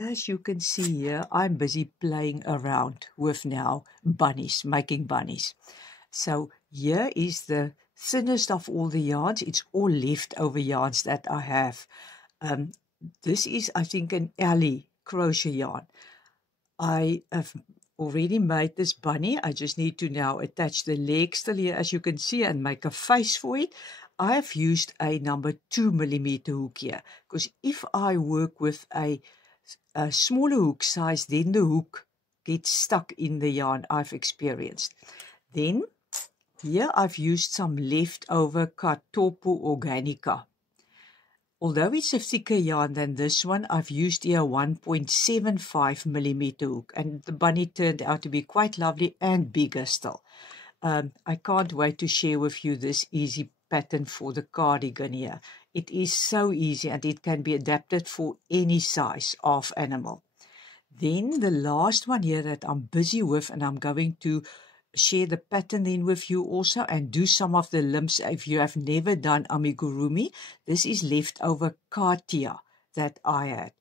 As you can see here, I'm busy playing around with now bunnies, making bunnies. So here is the thinnest of all the yarns. It's all leftover yarns that I have. Um, this is, I think, an alley crochet yarn. I have already made this bunny. I just need to now attach the legs still here, as you can see, and make a face for it. I have used a number 2mm hook here, because if I work with a smaller hook size, then the hook gets stuck in the yarn, I've experienced. Then here I've used some leftover Cartopo Organica. Although it's a thicker yarn than this one, I've used here a 1.75mm hook, and the bunny turned out to be quite lovely and bigger still. I can't wait to share with you this easy pattern for the cardigan here. It is so easy and it can be adapted for any size of animal. Then the last one here that I'm busy with, and I'm going to share the pattern then with you also and do some of the limbs if you have never done amigurumi. This is leftover Katia that I had.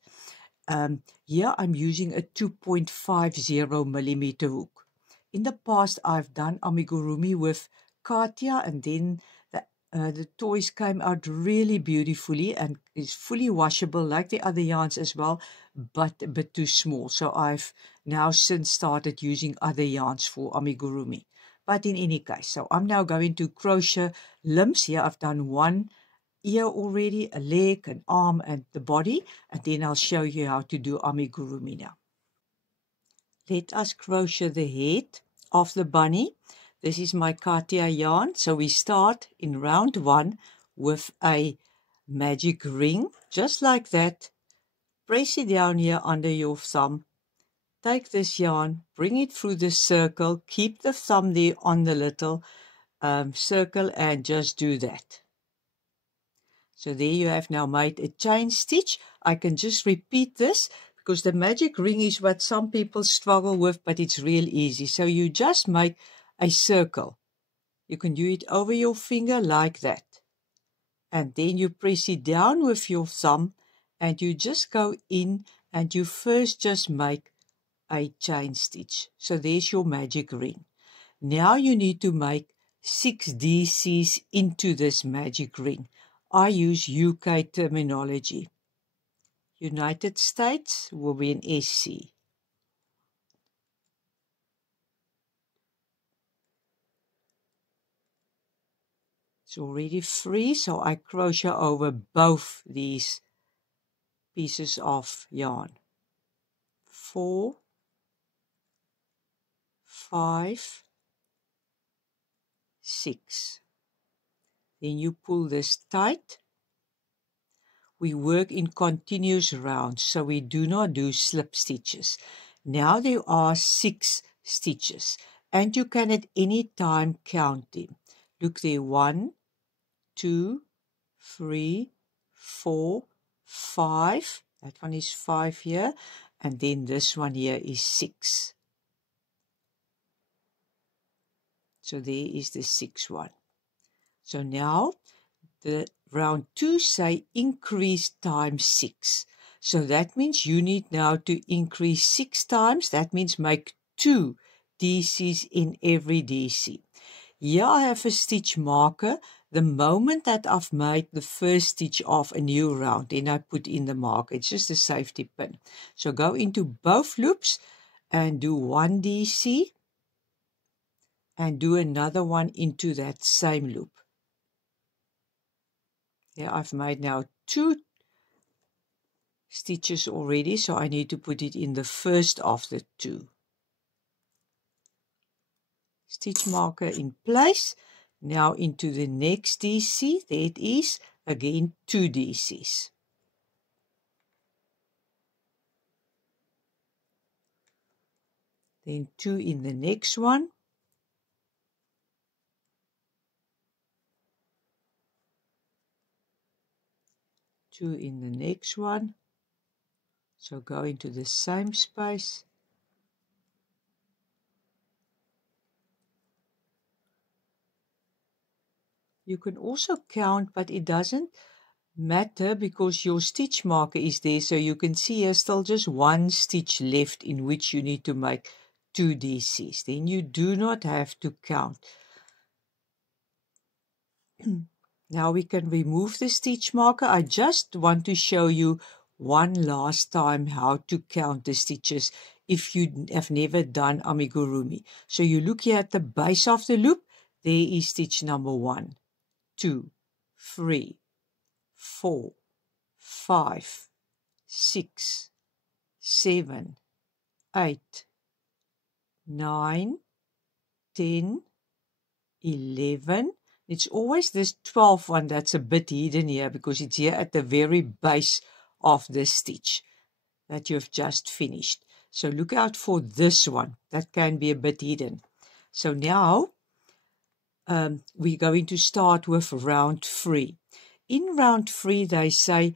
Here I'm using a 2.50mm hook. In the past, I've done amigurumi with Katia, and then the toys came out really beautifully and is fully washable like the other yarns as well, but a bit too small. So I've now since started using other yarns for amigurumi. But in any case, so I'm now going to crochet limbs. Here I've done one ear already, a leg, an arm, and the body, and then I'll show you how to do amigurumi now. Let us crochet the head of the bunny. This is my Katia yarn. So we start in round 1 with a magic ring, just like that. Press it down here under your thumb. Take this yarn, bring it through the circle, keep the thumb there on the little circle, and just do that. So there you have now made a chain stitch. I can just repeat this because the magic ring is what some people struggle with, but it's real easy. So you just make a circle. You can do it over your finger like that. And then you press it down with your thumb and you just go in and you first just make a chain stitch. So there's your magic ring. Now you need to make 6 DCs into this magic ring. I use UK terminology. United States will be an SC. It's already free, so I crochet over both these pieces of yarn. 4, 5, 6. Then you pull this tight. We work in continuous rounds, so we do not do slip stitches. Now there are 6 stitches, and you can at any time count them. Look there, 1, 2, 3, 4, 5. That one is 5 here, and then this one here is 6. So there is the 6th one. So now the round 2 say increase times 6. So that means you need now to increase 6 times. That means make 2 DCs in every DC. Here I have a stitch marker. The moment that I've made the first stitch of a new round, then I put in the marker. It's just a safety pin. So go into both loops and do 1 DC and do another one into that same loop. There I've made now 2 stitches already, so I need to put it in the first of the 2. Stitch marker in place. Now into the next DC, there it is, again 2 DCs. Then 2 in the next one. Two in the next one. So go into the same space. You can also count, but it doesn't matter because your stitch marker is there, so you can see there's still just one stitch left in which you need to make 2 DCs. Then you do not have to count. Now we can remove the stitch marker. I just want to show you one last time how to count the stitches if you have never done amigurumi. So you look here at the base of the loop. There is stitch number 1, 2, 3, 4, 5, 6, 7, 8, 9, 10, 11. It's always this 12th one that's a bit hidden here because it's here at the very base of the stitch that you've just finished. So look out for this one. That can be a bit hidden. So now we're going to start with round 3. In round 3, they say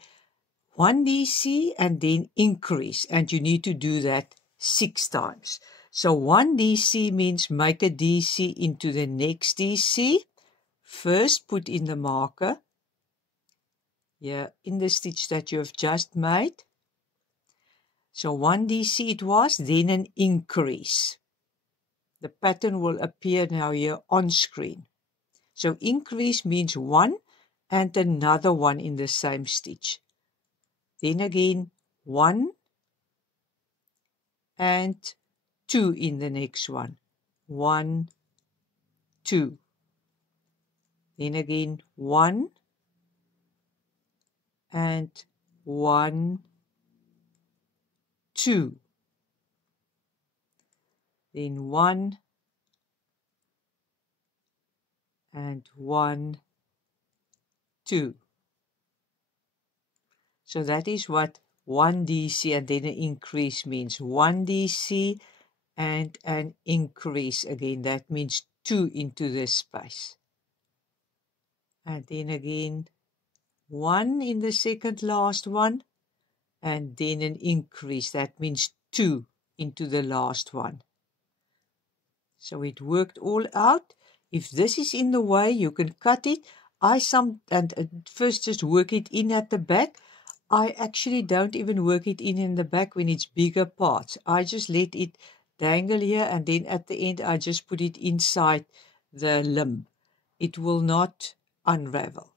1 DC and then increase, and you need to do that 6 times. So 1 DC means make a DC into the next DC. First put in the marker here in the stitch that you have just made. So 1 DC it was, then an increase. The pattern will appear now here on screen. So increase means 1 and another 1 in the same stitch. Then again 1 and 2 in the next one. 1, 2. Then again 1 and 1, 2. Then 1 and 1, 2. So that is what 1 DC and then an increase means. 1 DC and an increase again. That means 2 into this space. And then again 1 in the second last one. And then an increase. That means 2 into the last one. So it worked all out. If this is in the way, you can cut it. First just work it in at the back. I actually don't even work it in the back when it's bigger parts. I just let it dangle here, and then at the end I just put it inside the limb. It will not unravel.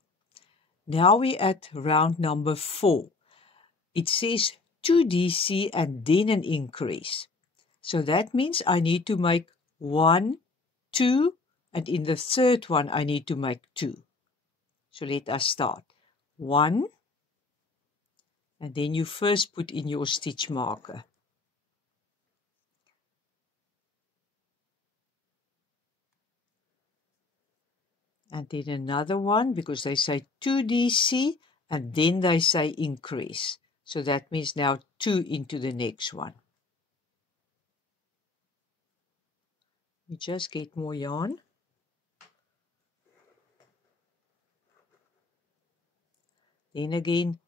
Now we're at round number 4. It says 2 DC and then an increase. So that means I need to make 1, 2, and in the third one I need to make 2. So let us start. 1, and then you first put in your stitch marker. And then another one, because they say 2 DC, and then they say increase. So that means now 2 into the next one. We just get more yarn. Then again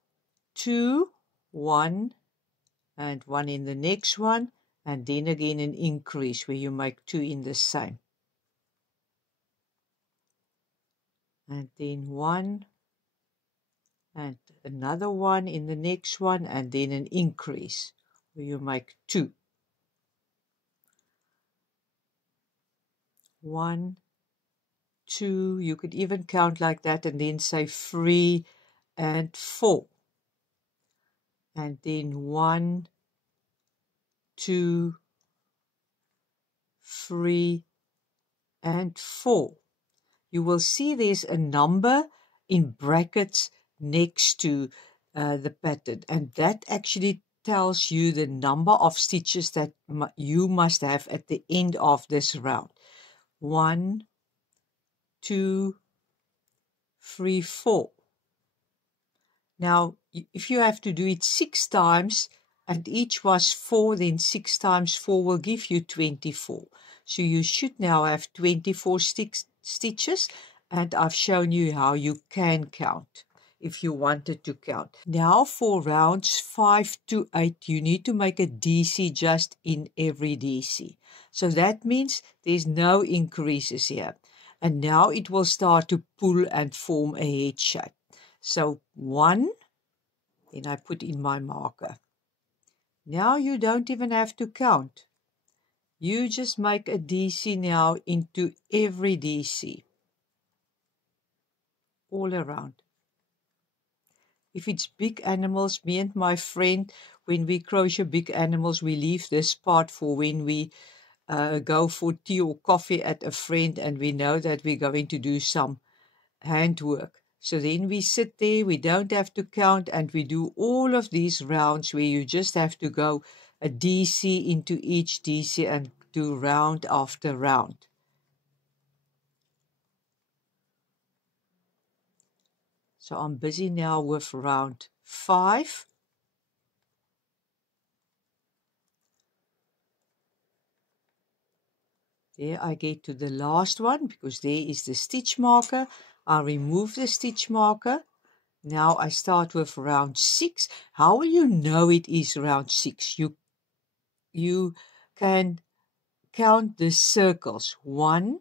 2, 1, and 1 in the next one, and then again an increase where you make 2 in the same. And then 1, and another 1 in the next one, and then an increase where you make 2. 1, 2, you could even count like that and then say 3 and 4. And then 1, 2, 3, and 4. You will see there's a number in brackets next to the pattern, and that actually tells you the number of stitches that you must have at the end of this round. 1, 2, 3, 4. Now, if you have to do it 6 times, and each was 4, then 6 times 4 will give you 24. So you should now have 24 stitches, and I've shown you how you can count if you wanted to count. Now for rounds 5 to 8, you need to make a DC just in every DC. So that means there's no increases here. And now it will start to pull and form a head shape. So 1, then I put in my marker. Now you don't even have to count. You just make a DC now into every DC, all around. If it's big animals, me and my friend, when we crochet big animals, we leave this part for when we go for tea or coffee at a friend and we know that we're going to do some handwork. So then we sit there, we don't have to count, and we do all of these rounds where you just have to go a DC into each DC and do round after round. So I'm busy now with round 5. There I get to the last one because there is the stitch marker. I remove the stitch marker. Now I start with round 6. How will you know it is round 6? You can count the circles. 1,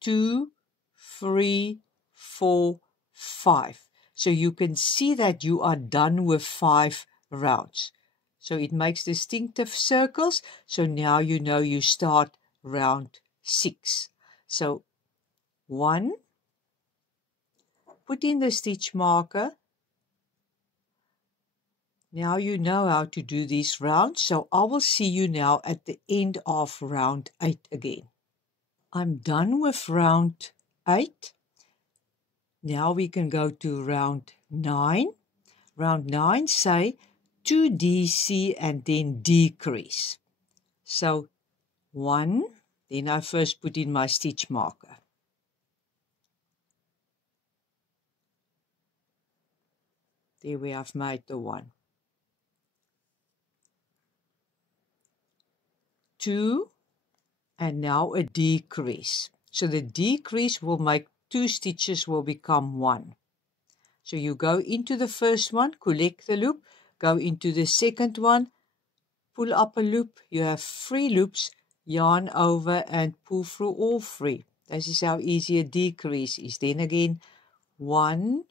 2, 3, 4, 5. So you can see that you are done with 5 rounds. So it makes distinctive circles. So now you know you start round 6. So 1, put in the stitch marker. Now you know how to do these rounds, so I will see you now at the end of round 8 again. I'm done with round 8. Now we can go to round 9. Round 9 say 2 DC and then decrease. So 1, then I first put in my stitch marker. There we have made the 1. 2, and now a decrease. So the decrease will make 2 stitches will become 1. So you go into the first one, collect the loop, go into the second one, pull up a loop. You have 3 loops, yarn over and pull through all 3. This is how easy a decrease is. Then again, 1,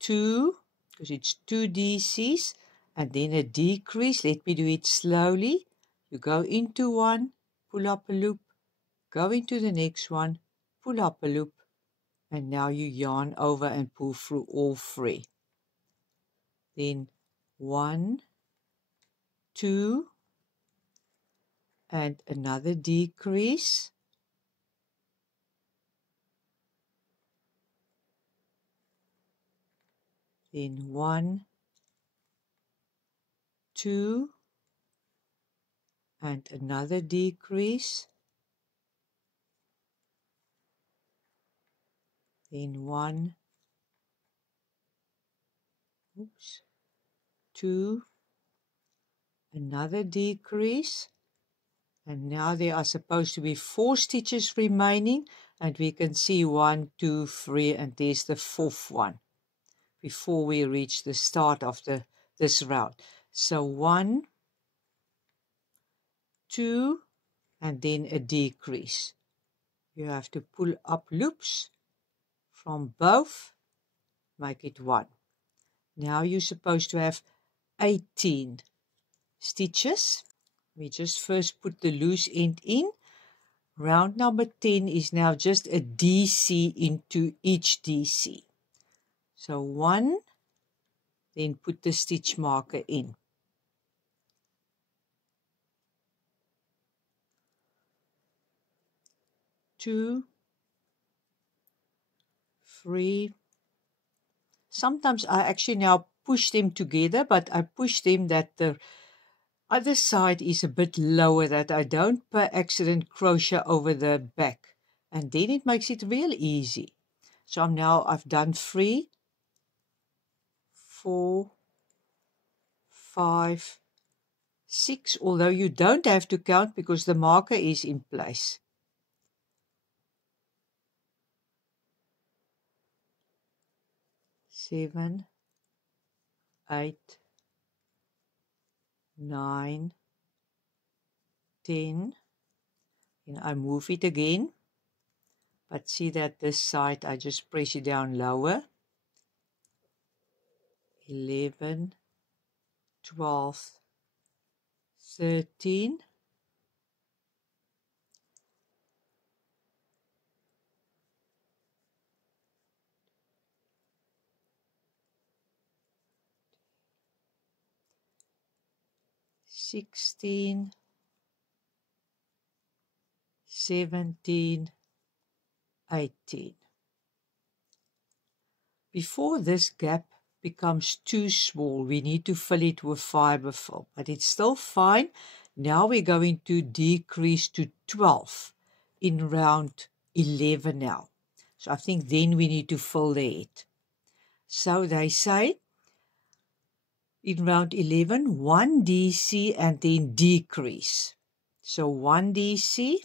2, because it's 2 DCs, and then a decrease. Let me do it slowly. You go into one, pull up a loop, go into the next one, pull up a loop, and now you yarn over and pull through all 3. Then 1, 2, and another decrease. Then 1, 2, and another decrease. Then 1, 2, another decrease. And now there are supposed to be 4 stitches remaining, and we can see 1, 2, 3, and there's the 4th one before we reach the start of this round. So 1, 2, and then a decrease. You have to pull up loops from both, make it 1. Now you're supposed to have 18 stitches. We just first put the loose end in. Round number 10 is now just a DC into each DC. So 1, then put the stitch marker in. 2, 3. Sometimes I actually now push them together, but I push them that the other side is a bit lower, that I don't per accident crochet over the back, and then it makes it real easy. So I've done 3, 4, 5, 6, although you don't have to count because the marker is in place. 7, 8, 9, 10. And I move it again, but see that this side I just press it down lower. 11, 12, 13, 16, 17, 18. Before this gap becomes too small, we need to fill it with fiber fill, but it's still fine. Now we're going to decrease to 12 in round 11 now. So I think then we need to fill the head. So they say in round 11, 1 DC and then decrease. So 1 DC,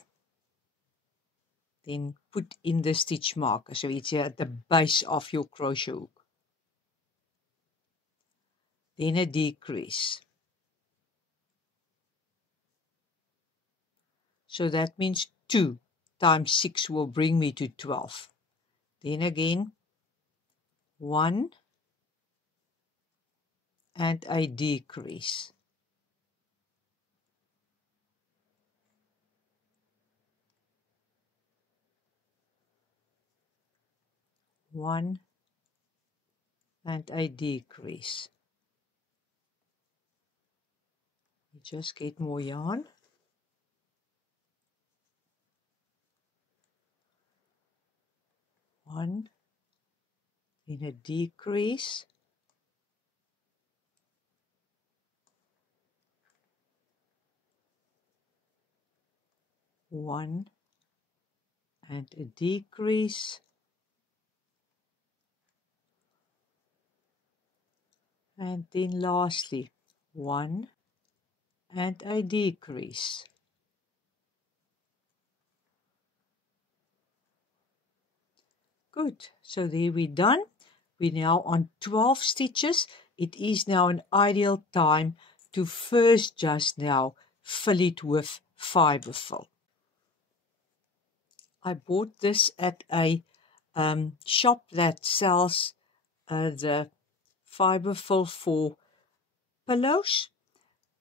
then put in the stitch marker. So it's here at the base of your crochet hook. Then a decrease. So that means 2 times 6 will bring me to 12. Then again, 1 and a decrease. One and a decrease. You just get more yarn. One, then a decrease. One and a decrease. And then lastly, 1 and a decrease. Good, so there we're done. We're now on 12 stitches. It is now an ideal time to first just now fill it with fiber fill. I bought this at a shop that sells the fiber fill for pillows,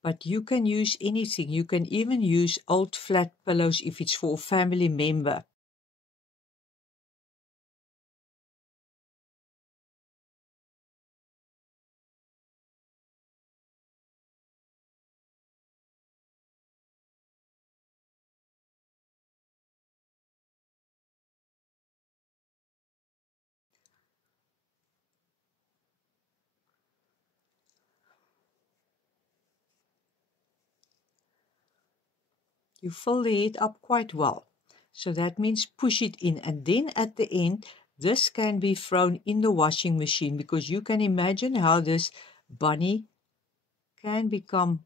but you can use anything. You can even use old flat pillows if it's for a family member. You fill the head up quite well. So that means push it in, and then at the end, this can be thrown in the washing machine, because you can imagine how this bunny can become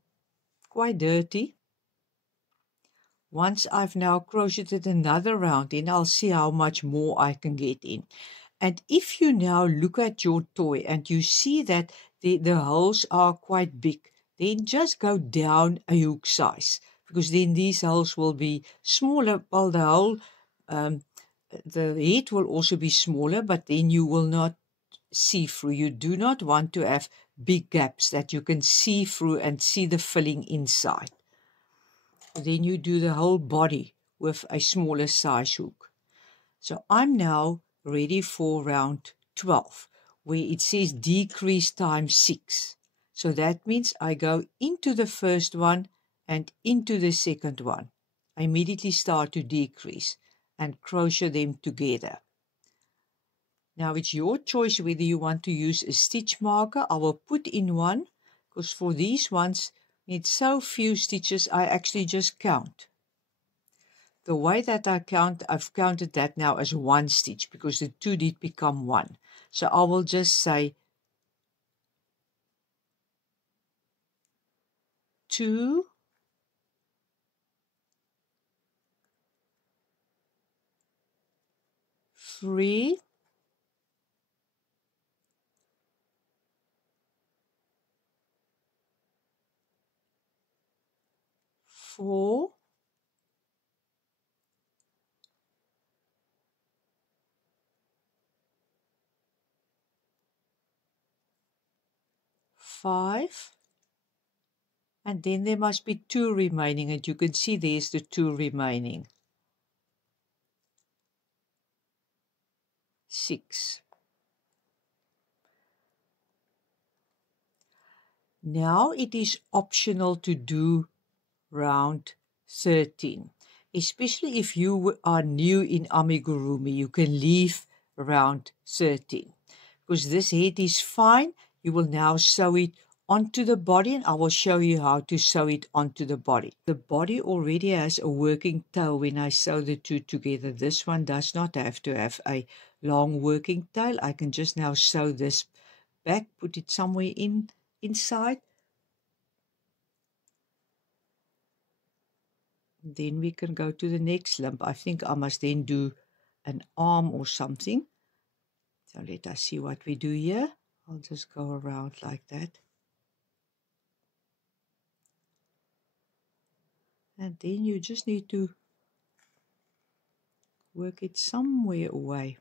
quite dirty. Once I've now crocheted another round in, I'll see how much more I can get in. And if you now look at your toy and you see that the holes are quite big, then just go down a hook size, because then these holes will be smaller. Well, the head will also be smaller, but then you will not see through. You do not want to have big gaps that you can see through and see the filling inside. Then you do the whole body with a smaller size hook. So I'm now ready for round 12, where it says decrease times 6. So that means I go into the first one and into the second one. I immediately start to decrease and crochet them together. Now it's your choice whether you want to use a stitch marker. I will put in one, because for these ones, it's so few stitches, I actually just count. The way that I count, I've counted that now as 1 stitch, because the 2 did become 1. So I will just say 2, 3, 4, 5, and then there must be 2 remaining, and you can see there's the 2 remaining. 6. Now it is optional to do round 13. Especially if you are new in amigurumi, you can leave round 13. Because this head is fine, you will now sew it onto the body, and I will show you how to sew it onto the body. The body already has a working tail when I sew the two together. This one does not have to have a long working tail. I can just now sew this back, put it somewhere inside. Then we can go to the next limb. I think I must then do an arm or something. So let us see what we do here. I'll just go around like that. And then you just need to work it somewhere away.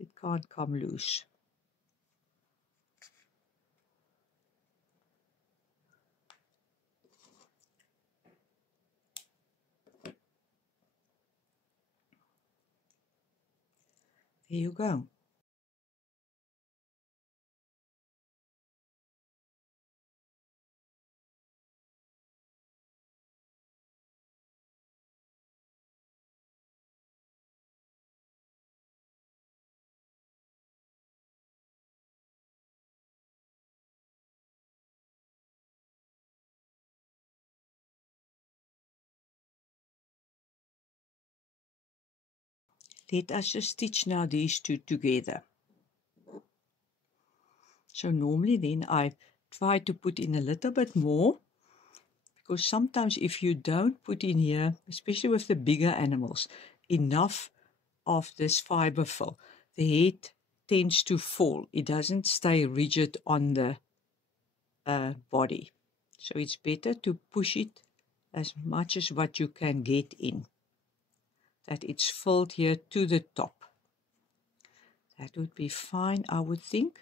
It can't come loose. There you go. Let us just stitch now these two together. So normally then I try to put in a little bit more, because sometimes if you don't put in here, especially with the bigger animals, enough of this fiber fill, the head tends to fall. It doesn't stay rigid on the body. So it's better to push it as much as what you can get in, that it's filled here to the top. That would be fine, I would think.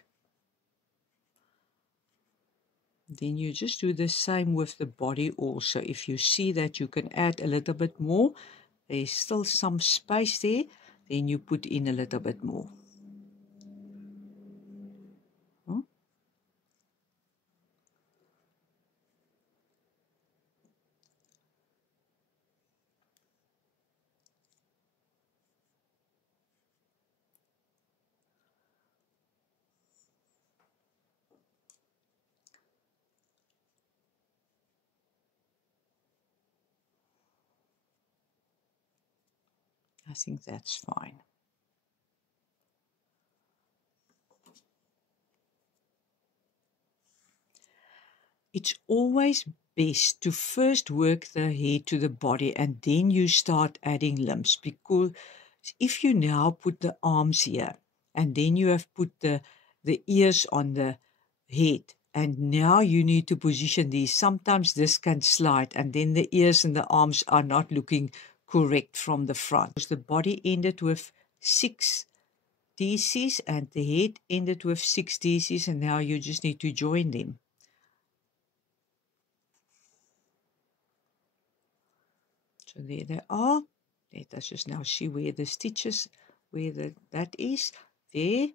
Then you just do the same with the body also. If you see that you can add a little bit more, there's still some space there, then you put in a little bit more. I think that's fine. It's always best to first work the head to the body and then you start adding limbs, because if you now put the arms here and then you have put the ears on the head and now you need to position these, sometimes this can slide and then the ears and the arms are not looking correct from the front. Because the body ended with 6 DCs and the head ended with 6 DCs, and now you just need to join them. So there they are. Let us just now see where the stitches, where that is, there,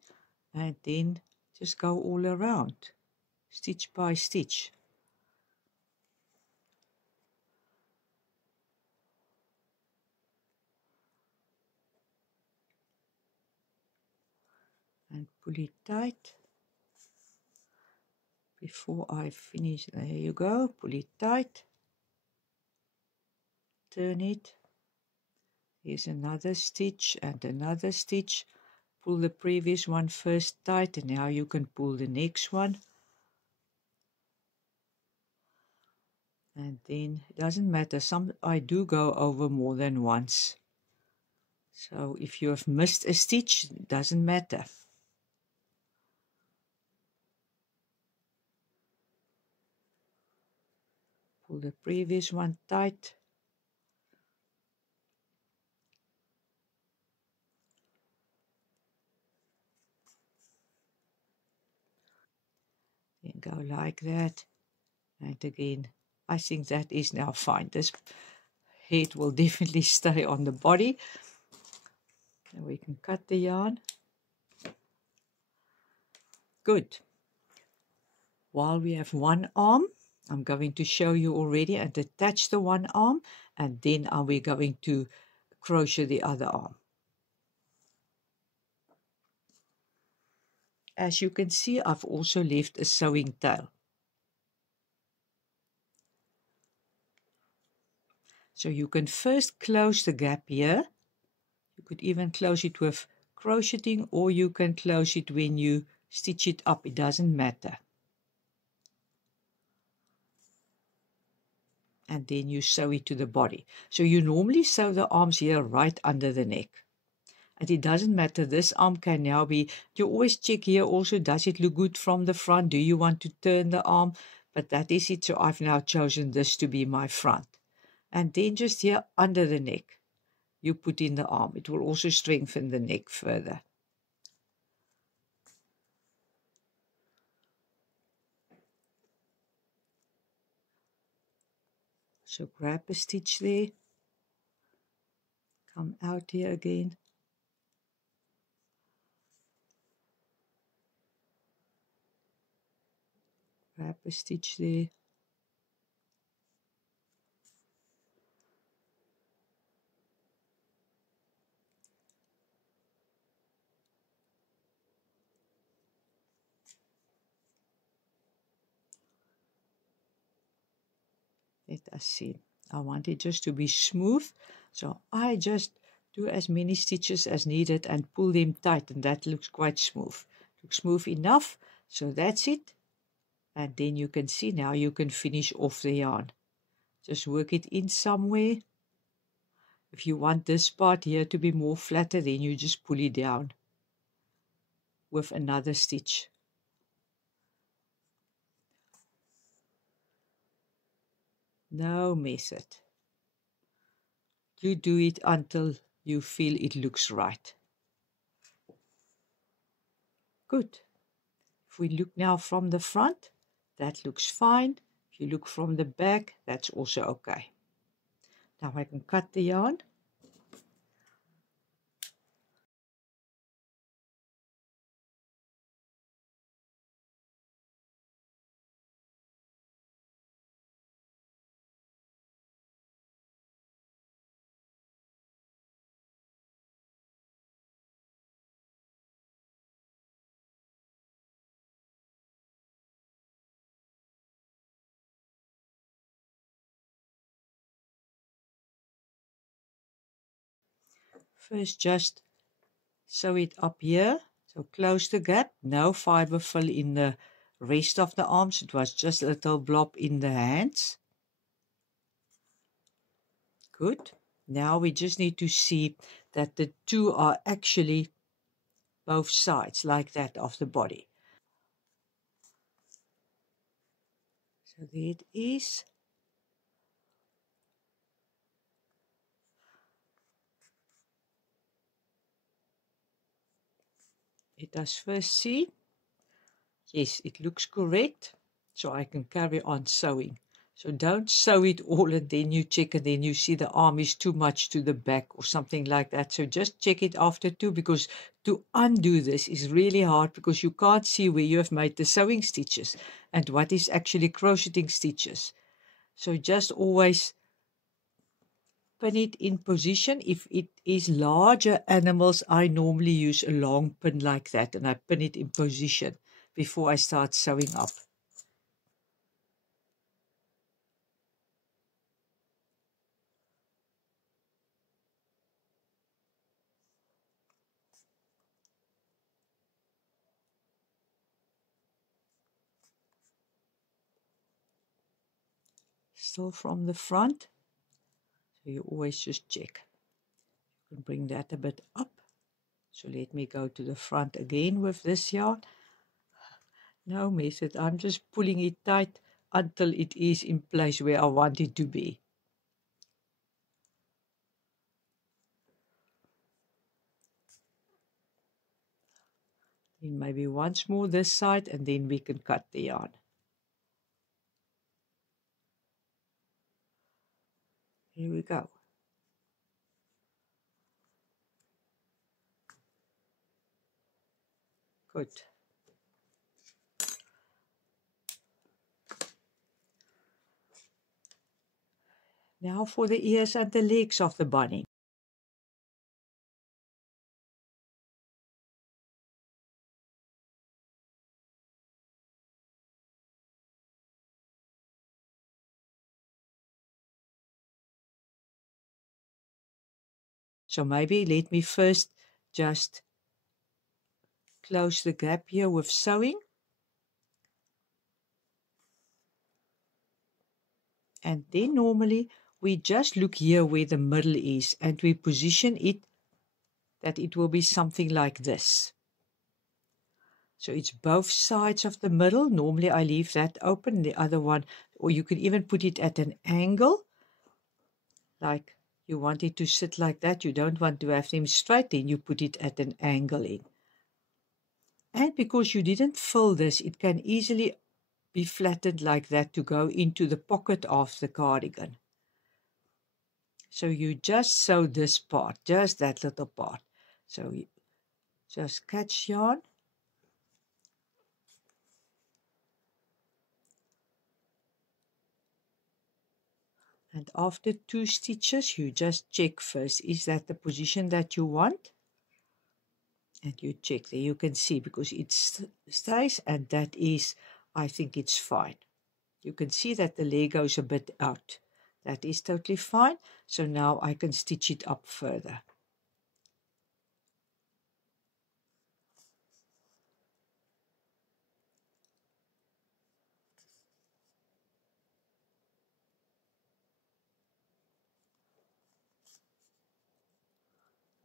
and then just go all around, stitch by stitch. And pull it tight. Before I finish, there you go, pull it tight. Turn it. Here's another stitch and another stitch. Pull the previous one first tight, and now you can pull the next one. And then it doesn't matter, I do go over more than once. So if you have missed a stitch, it doesn't matter. Pull the previous one tight. go like that. And again, I think that is now fine. This head will definitely stay on the body. And we can cut the yarn. Good. While we have one arm, I'm going to show you already and attach the one arm, and then are we going to crochet the other arm. As you can see, I've also left a sewing tail. So you can first close the gap here. You could even close it with crocheting, or you can close it when you stitch it up. It doesn't matter. And then you sew it to the body. So you normally sew the arms here right under the neck. And it doesn't matter, this arm can now be, you always check here also, does it look good from the front? Do you want to turn the arm? But that is it, so I've now chosen this to be my front. And then just here under the neck, you put in the arm. It will also strengthen the neck further. So grab a stitch there, come out here again. Grab a stitch there. Let us see. I want it just to be smooth, so I just do as many stitches as needed and pull them tight, and that looks quite smooth. Looks smooth enough, so that's it. And then you can see now you can finish off the yarn. Just work it in somewhere. If you want this part here to be more flatter, then you just pull it down with another stitch. No method. You do it until you feel it looks right. Good. If we look now from the front, that looks fine. If you look from the back, that's also okay. Now I can cut the yarn. First just sew it up here, so close the gap. No fiber fill in the rest of the arms. It was just a little blob in the hands. Good. Now we just need to see that the two are actually both sides like that of the body. So there it is. Let us first see. Yes, it looks correct. So I can carry on sewing. So don't sew it all and then you check and then you see the arm is too much to the back or something like that. So just check it after too, because to undo this is really hard because you can't see where you have made the sewing stitches and what is actually crocheting stitches. So just always pin it in position. If it is larger animals, I normally use a long pin like that and I pin it in position before I start sewing up. Still from the front, so you always just check. You can bring that a bit up. So let me go to the front again with this yarn. No method, I'm just pulling it tight until it is in place where I want it to be. Then maybe once more this side and then we can cut the yarn. Here we go. Good. Now for the ears and the legs of the bunny. So maybe let me first just close the gap here with sewing. And then normally we just look here where the middle is and we position it that it will be something like this. So it's both sides of the middle. Normally I leave that open, the other one, or you can even put it at an angle. Like you want it to sit like that. You don't want to have them straight, then you put it at an angle in. And because you didn't fill this, it can easily be flattened like that to go into the pocket of the cardigan. So you just sew this part, just that little part. So you just catch yarn. And after 2 stitches, you just check first, is that the position that you want? And you check there, you can see because it stays, and that is, I think it's fine. You can see that the leg goes a bit out. That is totally fine. So now I can stitch it up further.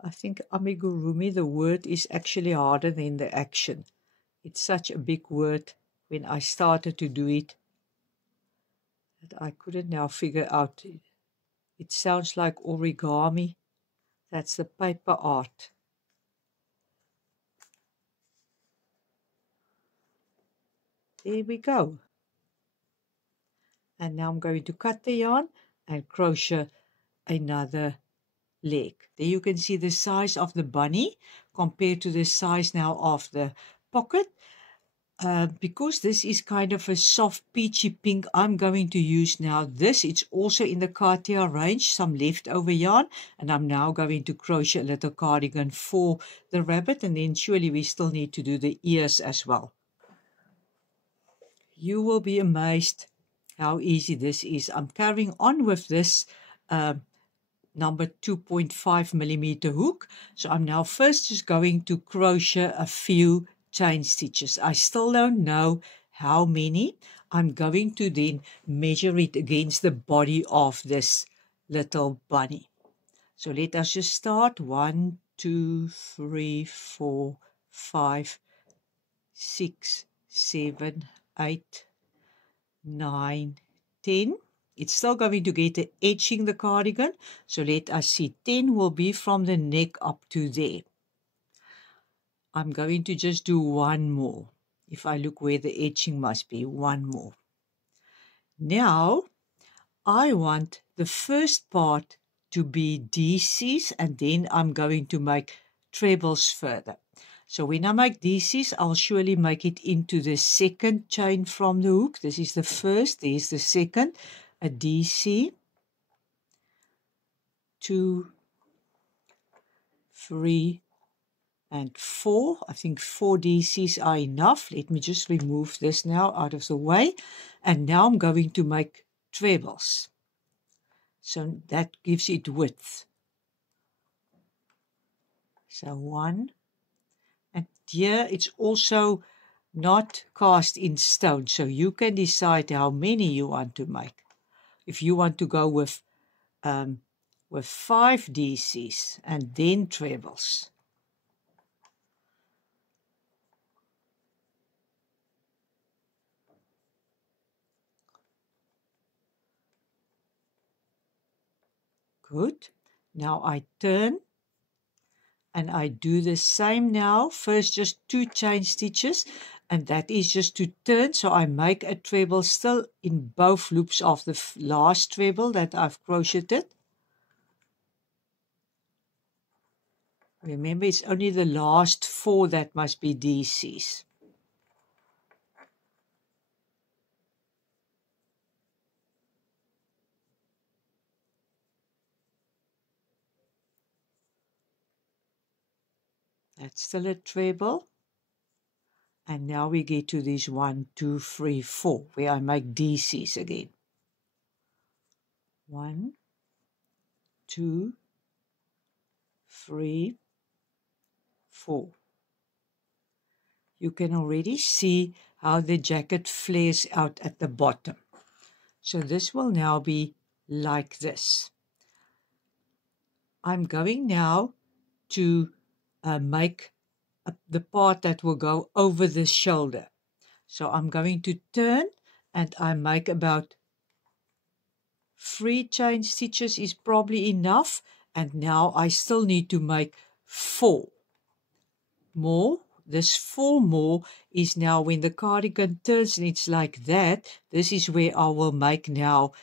I think amigurumi, the word is actually harder than the action. It's such a big word when I started to do it that I couldn't now figure out. It sounds like origami. That's the paper art. There we go. And now I'm going to cut the yarn and crochet another leg. There you can see the size of the bunny compared to the size now of the pocket. Because this is kind of a soft peachy pink, I'm going to use now this. It's also in the Katia range, some leftover yarn, and I'm now going to crochet a little cardigan for the rabbit, and then surely we still need to do the ears as well. You will be amazed how easy this is. I'm carrying on with this number 2.5 millimeter hook. So I'm now first just going to crochet a few chain stitches. I still don't know how many. I'm going to then measure it against the body of this little bunny. So let us just start. 1, 2, 3, 4, 5, 6, 7, 8, 9, 10. It's still going to get edging the cardigan. So let us see. 10 will be from the neck up to there. I'm going to just do one more. If I look where the edging must be, one more. Now, I want the first part to be DCs, and then I'm going to make trebles further. So when I make DCs, I'll surely make it into the second chain from the hook. This is the first, there's the second, a DC, 2, 3, and 4. I think 4 DCs are enough. Let me just remove this now out of the way. And now I'm going to make trebles. So that gives it width. So 1. And here it's also not cast in stone. So you can decide how many you want to make. If you want to go with 5 DCs and then trebles. Good. Now I turn and I do the same now. First just 2 chain stitches, and that is just to turn. So I make a treble still in both loops of the last treble that I've crocheted. Remember, it's only the last 4 that must be DCs. That's still a treble. And now we get to these 1, 2, 3, 4, where I make DCs again. 1, 2, 3, 4. You can already see how the jacket flares out at the bottom. So this will now be like this. I'm going now to make the part that will go over the shoulder. So I'm going to turn and I make about 3 chain stitches is probably enough, and now I still need to make 4 more. This 4 more is now when the cardigan turns and it's like that. This is where I will make now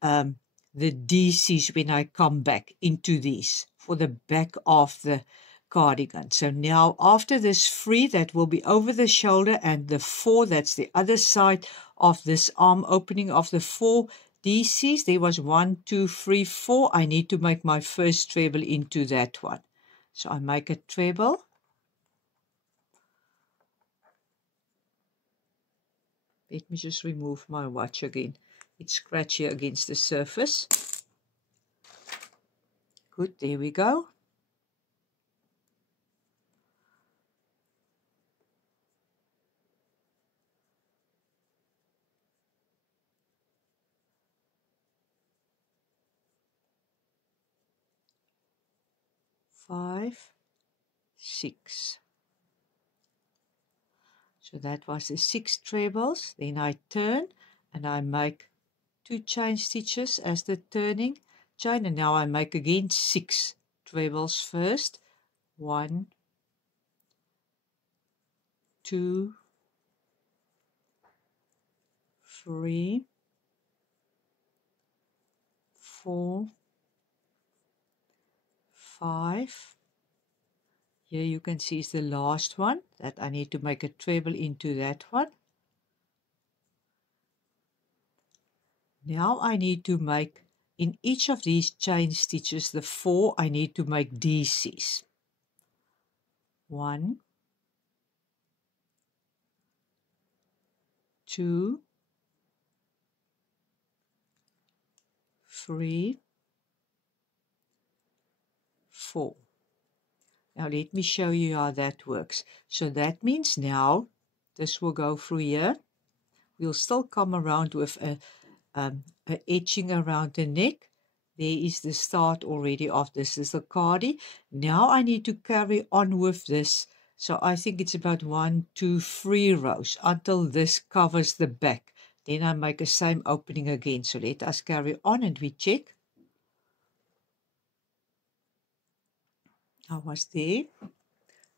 the DCs when I come back into these for the back of the cardigan. So now after this 3 that will be over the shoulder, and the 4 that's the other side of this arm opening of the 4 DCs, there was 1, 2, 3, 4. I need to make my first treble into that one. So I make a treble. Let me just remove my watch again. It's scratchy against the surface. Good, there we go. Five, 6. So that was the 6 trebles. Then I turn and I make 2 chain stitches as the turning chain, and now I make again 6 trebles first. 1, 2, 3, 4, 5. Here you can see is the last one that I need to make a treble into that one. Now I need to make in each of these chain stitches, the 4, I need to make DCs. 1, 2, 3, 4. Now let me show you how that works. So that means now this will go through here. We'll still come around with a etching around the neck. There is the start already of this is the cardie. Now I need to carry on with this. So I think it's about 1, 2, 3 rows until this covers the back. Then I make the same opening again. So let us carry on and we check. I was there.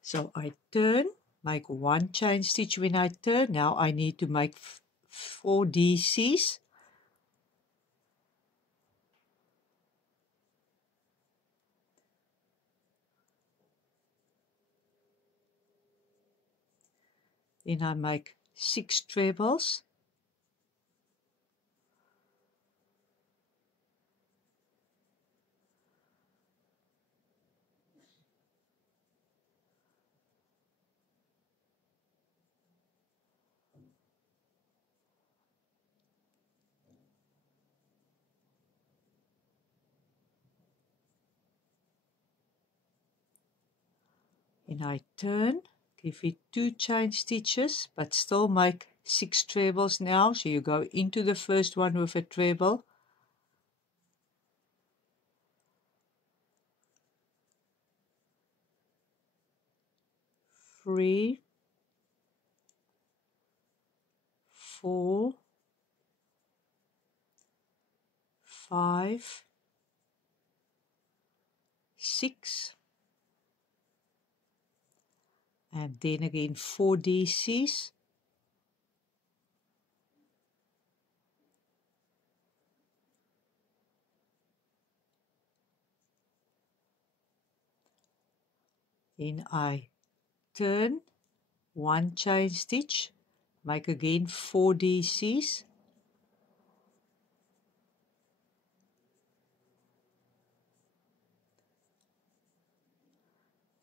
So I turn, make 1 chain stitch when I turn. Now I need to make 4 DCs. Then I make 6 trebles. And I turn, give it 2 chain stitches, but still make 6 trebles now. So you go into the first one with a treble. Three, 4, 5, 6, and then again 4 DCs. Then I turn 1 chain stitch, make again 4 DCs,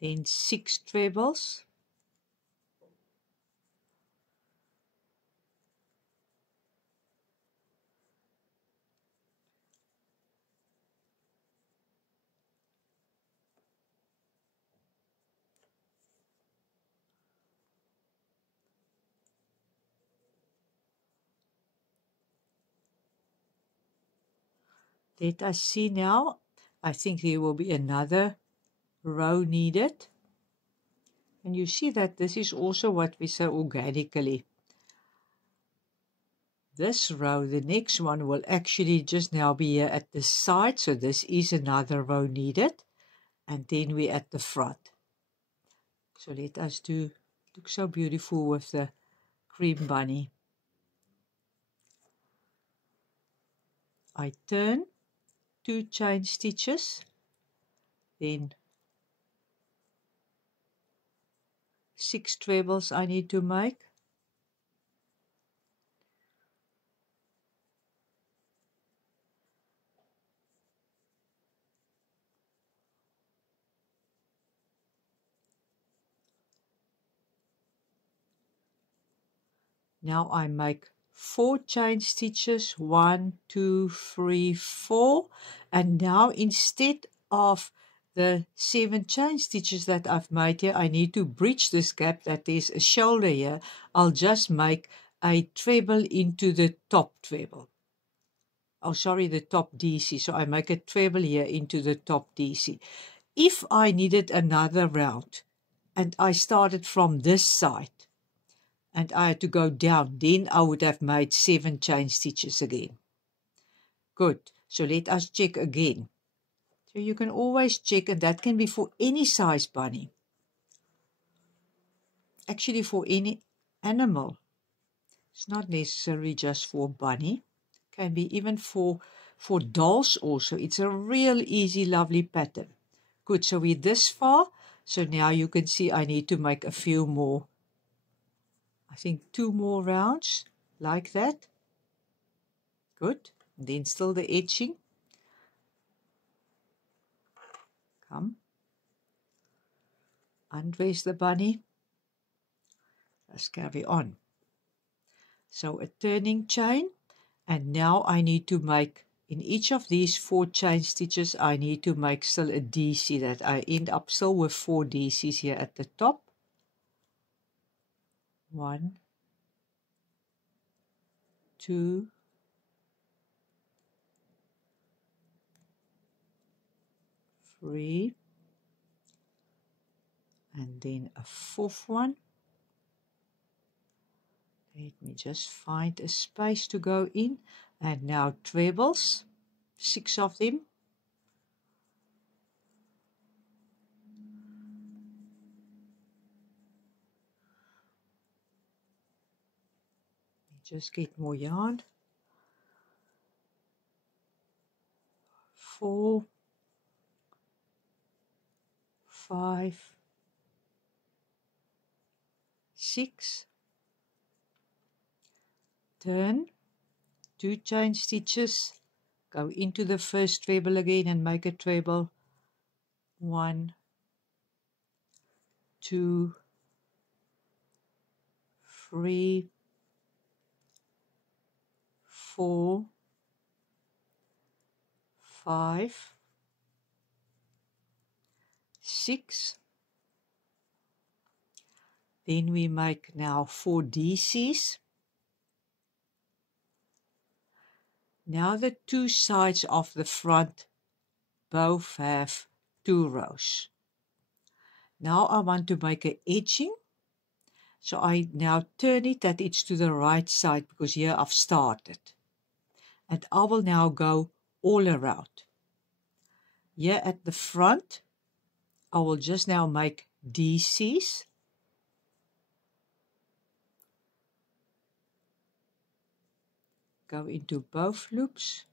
then 6 trebles, let us see now. I think there will be another row needed. And you see that this is also what we say organically. This row, the next one, will actually just now be here at the side. So this is another row needed. And then we're at the front. So let us do, looks so beautiful with the cream bunny. I turn 2 chain stitches, then 6 trebles I need to make. Now I make 4 chain stitches, 1, 2, 3, 4, and now instead of the 7 chain stitches that I've made here, I need to bridge this gap that there's a shoulder here. I'll just make a treble into the top treble. Oh, sorry, the top DC. So I make a treble here into the top DC. If I needed another round and I started from this side, and I had to go down, then I would have made 7 chain stitches again. Good. So let us check again. So you can always check, and that can be for any size bunny. Actually, for any animal. It's not necessarily just for bunny. It can be even for dolls also. It's a real easy, lovely pattern. Good. So we're this far. So now you can see I need to make a few more. I think 2 more rounds like that. Good. And then still the edging. Come. Undress the bunny. Let's carry on. So a turning chain. And now I need to make, in each of these 4 chain stitches, I need to make still a DC, that I end up still with 4 DCs here at the top. 1, 2, 3, and then a 4th one. Let me just find a space to go in. And now trebles, 6 of them. Just get more yarn. 4, 5, 6. Turn 2 chain stitches, go into the first treble again and make a treble. 1, 2, 3, 4, 5, 6. Then we make now 4 DCs. Now the 2 sides of the front both have 2 rows. Now I want to make an edging. So I now turn it that it's to the right side, because here I've started. And I will now go all around. Here at the front, I will just now make DCs. Go into both loops.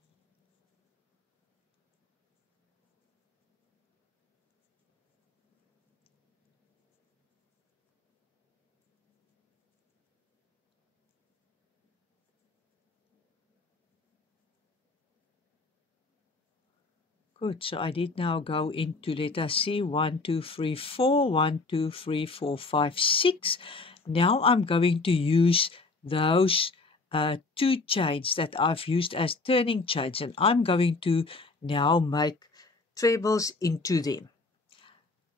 Good, so I did now go into, let us see, 1, 2, 3, 4, 1, 2, 3, 4, 5, 6. Now I'm going to use those 2 chains that I've used as turning chains, and I'm going to now make trebles into them.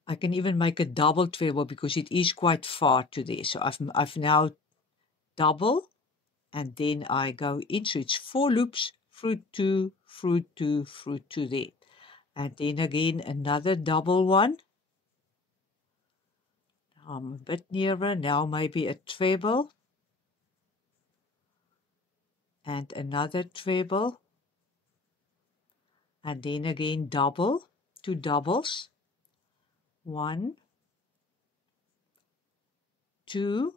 I can even make a double treble because it is quite far to there. So I've now double, and then I go in. So it's 4 loops, through 2, through 2, through 2 there. And then again another double one. I'm a bit nearer now, maybe a treble. And another treble. And then again double, 2 doubles. 1, 2,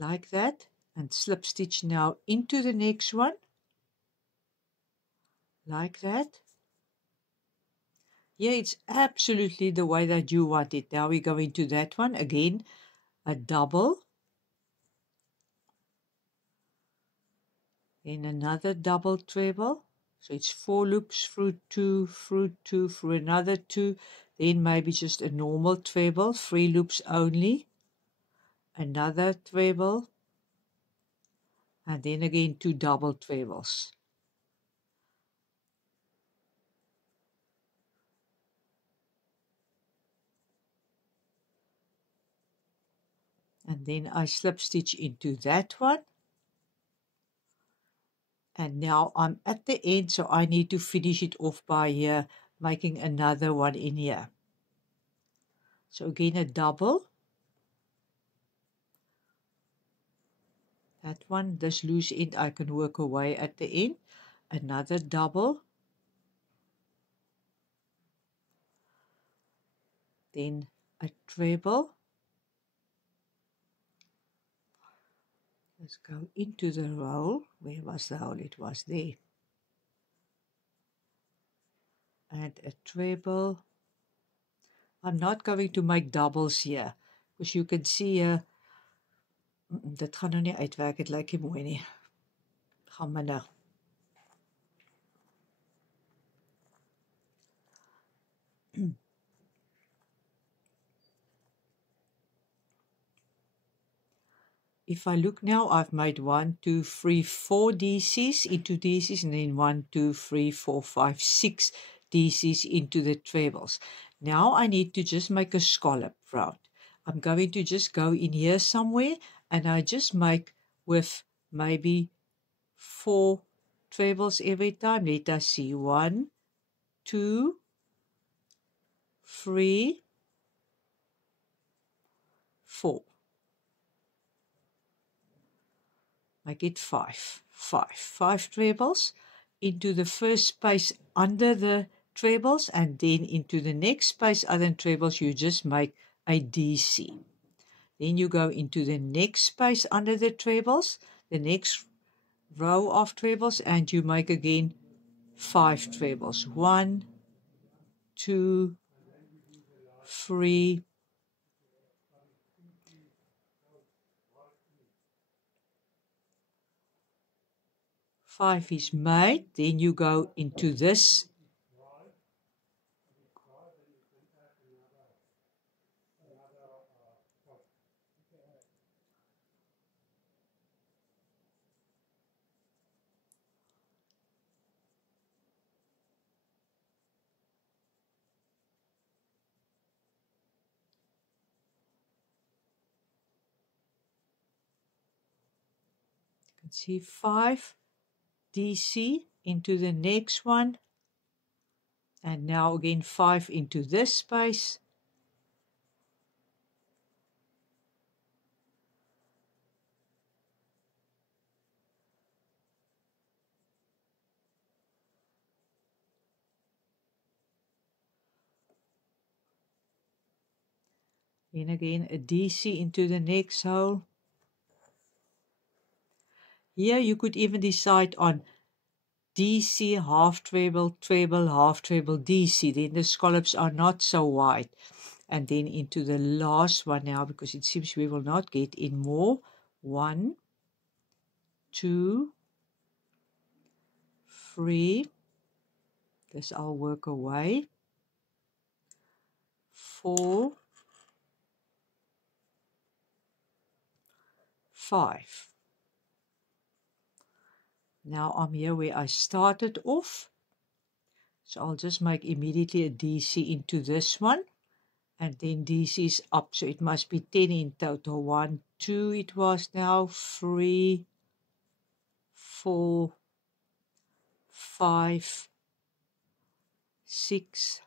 like that. And slip stitch now into the next one. Like that. Yeah, it's absolutely the way that you want it. Now we go into that one again, a double, then another double treble. So it's 4 loops, through 2, through 2, through another 2, then maybe just a normal treble, 3 loops only, another treble, and then again 2 double trebles. And then I slip stitch into that one. And now I'm at the end, so I need to finish it off by here, making another one in here. So again a double. That one, this loose end, I can work away at the end. Another double. Then a treble. Let's go into the roll. Where was the hole? It was there. And a treble. I'm not going to make doubles here, because you can see here, dit gaan nou nie uitwerk, het lyk nie mooi nie. Gaan maar nou. If I look now, I've made 1, 2, 3, 4 DCs into DCs, and then 1, 2, 3, 4, 5, 6 DCs into the trebles. Now I need to just make a scallop round. I'm going to just go in here somewhere, and I just make with maybe 4 trebles every time. Let us see. 1, 2, 3, 4. Make it 5. 5 trebles into the first space under the trebles, and then into the next space other than trebles you just make a DC. Then you go into the next space under the trebles, the next row of trebles, and you make again 5 trebles. 1, 2, 3, 5 is made. Then you go into this. You can see 5 DC into the next one, and now again 5 into this space. Then again a DC into the next hole. Here you could even decide on DC, half treble, treble, half treble, DC. Then the scallops are not so wide. And then into the last one now, because it seems we will not get in more. 1, 2, 3, this I'll work away, 4, 5. Now I'm here where I started off, so I'll just make immediately a DC into this one, and then DC is up, so it must be 10 in total. 1, 2 it was now, 3, 4, 5, 6,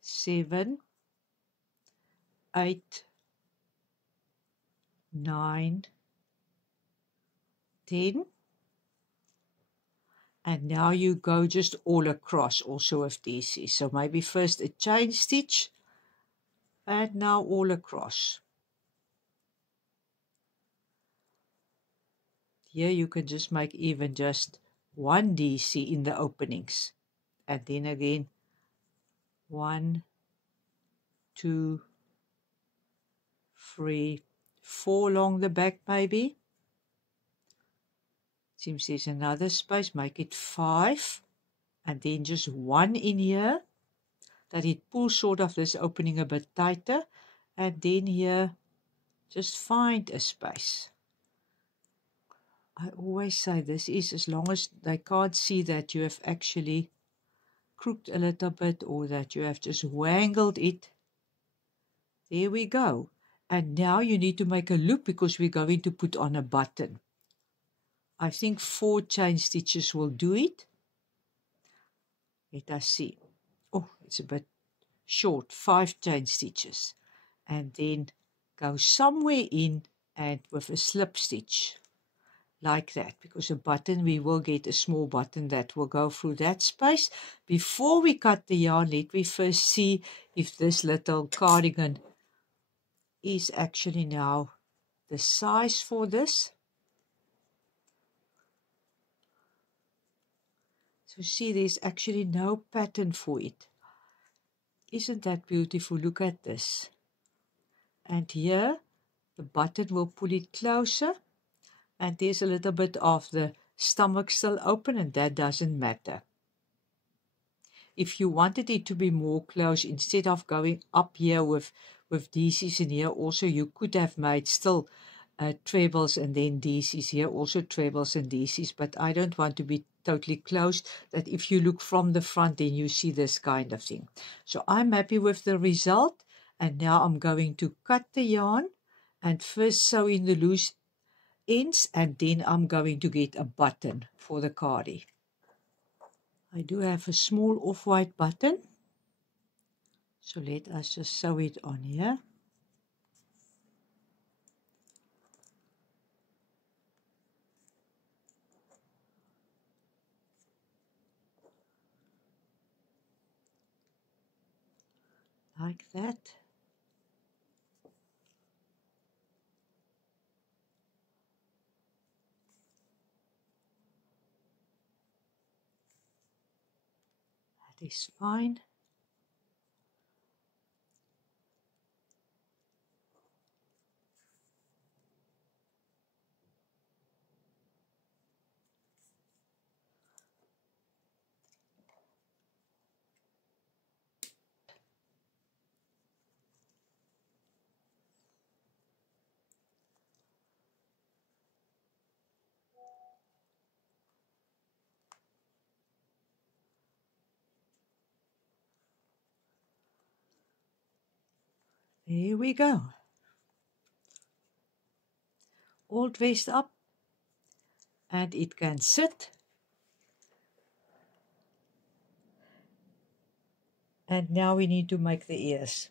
7, 8, 9, 10. And now you go just all across also with DC. So maybe first a chain stitch, and now all across. Here you can just make even just 1 DC in the openings. And then again, 1, 2, 3, 4 along the back maybe. Seems there's another space, make it 5. And then just 1 in here, that it pulls sort of this opening a bit tighter. And then here, just find a space. I always say this is as long as they can't see that you have actually crooked a little bit or that you have just wangled it. There we go. And now you need to make a loop because we're going to put on a button. I think 4 chain stitches will do it. Let us see. Oh, it's a bit short, 5 chain stitches. And then go somewhere in and with a slip stitch. Like that, because a button, we will get a small button that will go through that space. Before we cut the yarn, let me first see if this little cardigan is actually now the size for this. So see, there's actually no pattern for it. Isn't that beautiful? Look at this. And here, the button will pull it closer. And there's a little bit of the stomach still open, and that doesn't matter. If you wanted it to be more close, instead of going up here with DCs in here, also you could have made still trebles and then DCs here, also trebles and DCs, but I don't want to be totally closed, that if you look from the front, then you see this kind of thing. So I'm happy with the result, and now I'm going to cut the yarn and first sew in the loose ends, and then I'm going to get a button for the cardie. I do have a small off-white button, so let us just sew it on here. Like that. That is fine. Here we go. All dressed up, and it can sit. And now we need to make the ears.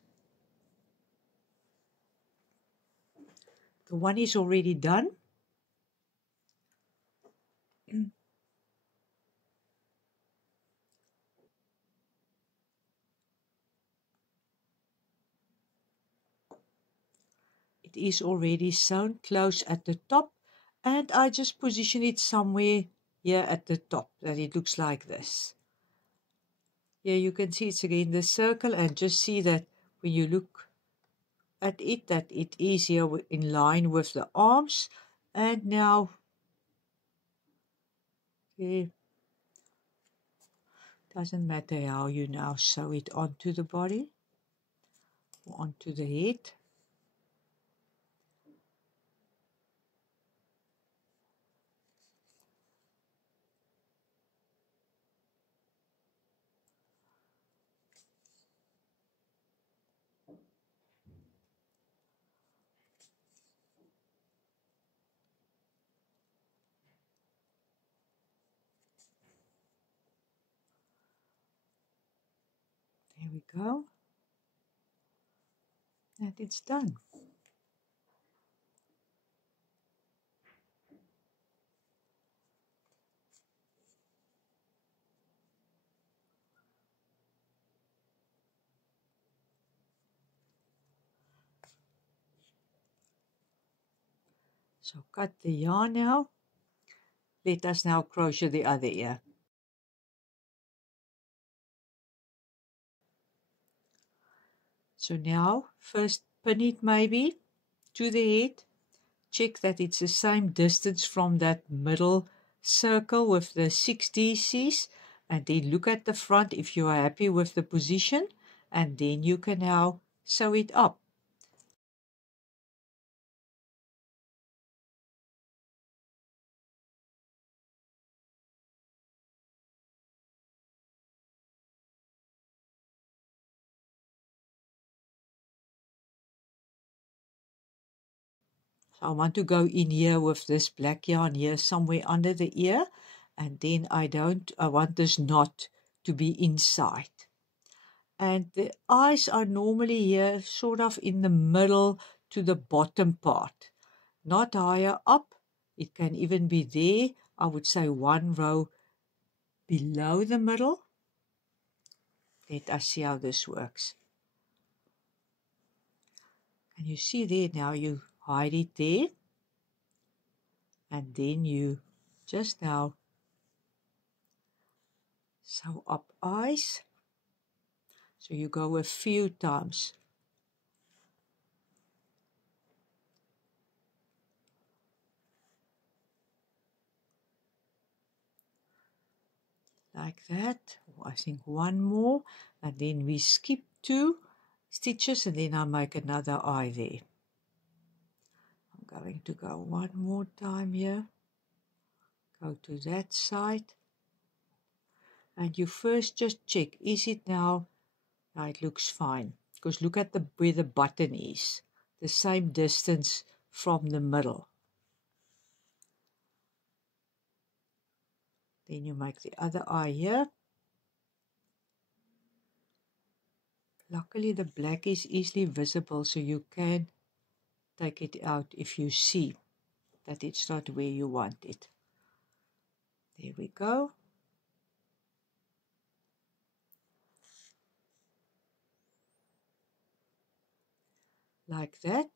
The one is already done. It is already sewn close at the top, and I just position it somewhere here at the top, that it looks like this. Here you can see it's again the circle, and just see that when you look at it, that it is here in line with the arms. And now Okay. Doesn't matter how you now sew it onto the body or onto the head. There we go. And it's done. So cut the yarn now. Let us now crochet the other ear. So now, first pin it maybe to the head. Check that it's the same distance from that middle circle with the 6 DCs. And then look at the front if you are happy with the position. And then you can now sew it up. So I want to go in here with this black yarn here somewhere under the ear, and then I want this knot to be inside. And the eyes are normally here sort of in the middle to the bottom part, not higher up. It can even be there, I would say 1 row below the middle. Let us see how this works. Can you see there now? You hide it there. And then you just now sew up eyes. So you go a few times. Like that. I think 1 more. And then we skip 2 stitches and then I make another eye there. I'm going to go 1 more time here. Go to that side. And you first just check, is it now? Now it looks fine. Because look at where the button is. The same distance from the middle. Then you make the other eye here. Luckily the black is easily visible, so you can take it out if you see that it's not where you want it. There we go. Like that.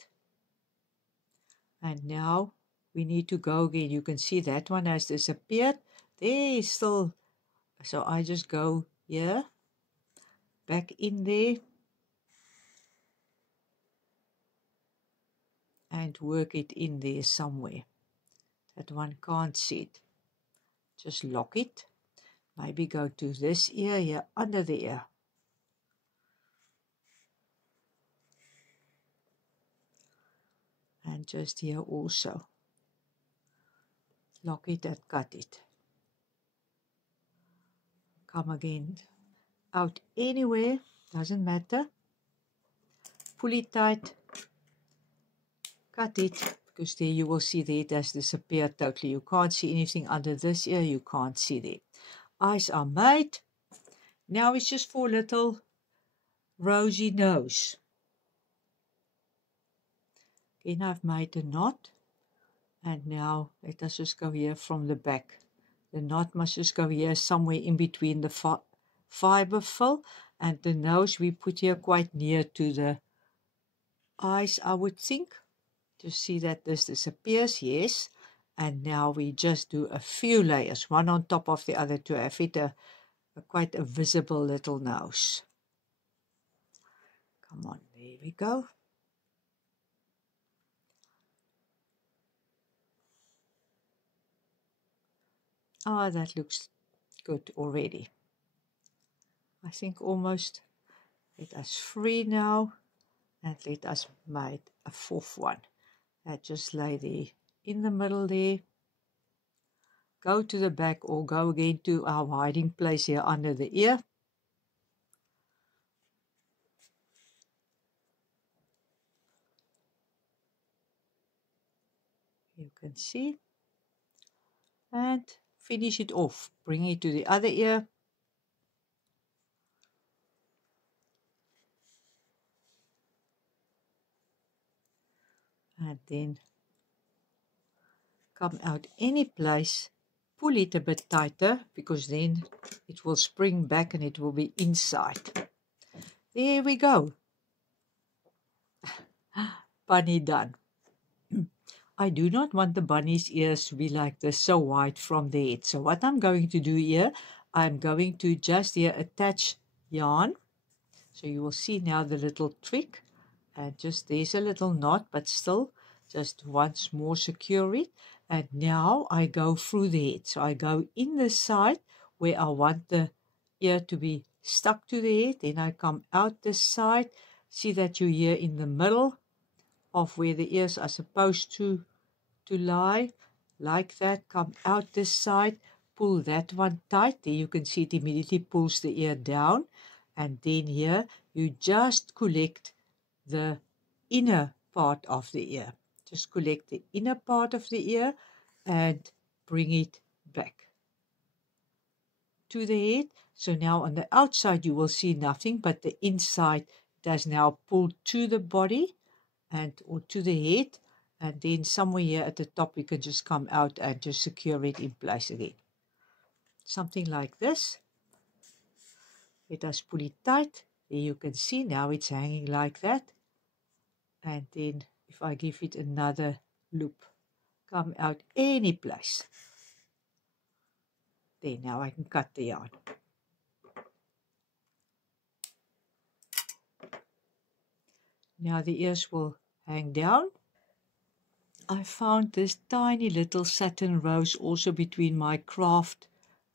And now we need to go again. You can see that one has disappeared. There is still, so I just go here, back in there, and work it in there somewhere. That one can't see it. Just lock it. Maybe go to this ear here, under the ear. And just here also. Lock it and cut it. Come again out anywhere, doesn't matter. Pull it tight, cut it, because there you will see there it has disappeared totally. You can't see anything under this ear, you can't see there. Eyes are made. Now it's just for a little rosy nose. Again, I've made a knot. And now let us just go here from the back. The knot must just go here somewhere in between the fiber fill and the nose we put here quite near to the eyes, I would think. To see that this disappears, yes. And now we just do a few layers, one on top of the other to have it quite a visible little nose. Come on, there we go. Ah, that looks good already. I think almost. Let us free now, and let us make a fourth one. That just lay there in the middle there. Go to the back or go again to our hiding place here under the ear. You can see. And finish it off. Bring it to the other ear. And then come out any place. Pull it a bit tighter because then it will spring back and it will be inside. There we go. Bunny done. I do not want the bunny's ears to be like this, so wide from the head. So what I'm going to do here, I'm going to just here attach yarn. So you will see now the little trick. And just there's a little knot, but still just once more secure it. And now I go through the head. So I go in the side where I want the ear to be stuck to the head. Then I come out this side. See that you're here in the middle of where the ears are supposed to lie. Like that. Come out this side. Pull that one tight. There you can see it immediately pulls the ear down. And then here you just collect the inner part of the ear. Just collect the inner part of the ear and bring it back to the head. So now on the outside you will see nothing, but the inside does now pull to the body and or to the head, and then somewhere here at the top you can just come out and just secure it in place again. Something like this. Let us pull it tight. There you can see now it's hanging like that. And then if I give it another loop, come out any place. There, now I can cut the yarn. Now the ears will hang down. I found this tiny little satin rose also between my craft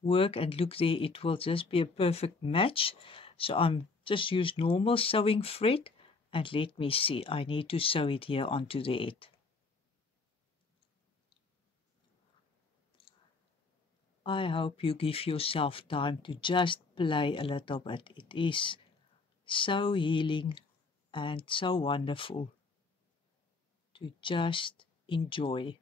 work, and look there, it will just be a perfect match. So I'm just use normal sewing thread, and let me see, I need to sew it here onto the head. I hope you give yourself time to just play a little bit. It is so healing and so wonderful to just enjoy